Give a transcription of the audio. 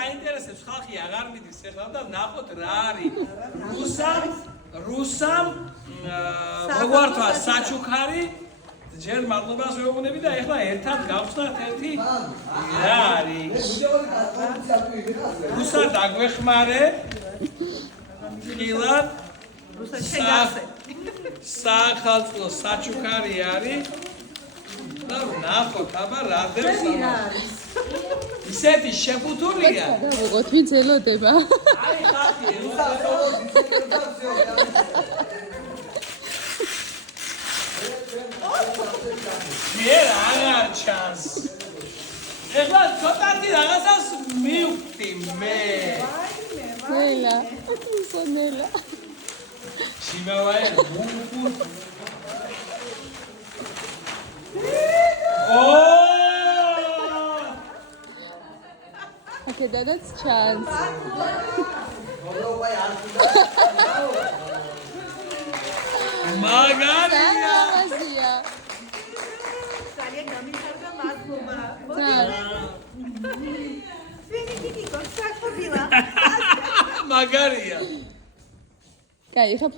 აინტერესებს ხალხი აღარ მიდის ეხლა და ნახოთ რა არის რუსამ მოგვართვა საჩუქარი ჯერ მადლობას ვეუბნები და ეხლა ერთად გავხსნათ ერთი რა არის რუსა დაგვეხმარე ხილად სახალხო საჩუქარი არის და ნახოთ აბა რა დებს ისეთი შეფუთურია დავუყოთ ვინც ელოდება აი ხალხი ჯერ აღარ ჩანს ეხლა ცოტათი რაღაცას მივხვდი მე ნელა სონელა შიმავაე ბუნკურ აქედანაც ჩანს მაგარია ძალიან გამიხარდა მადლობა. ჩვენი დიდი გოგსახობილა. მაგარია კაი ხა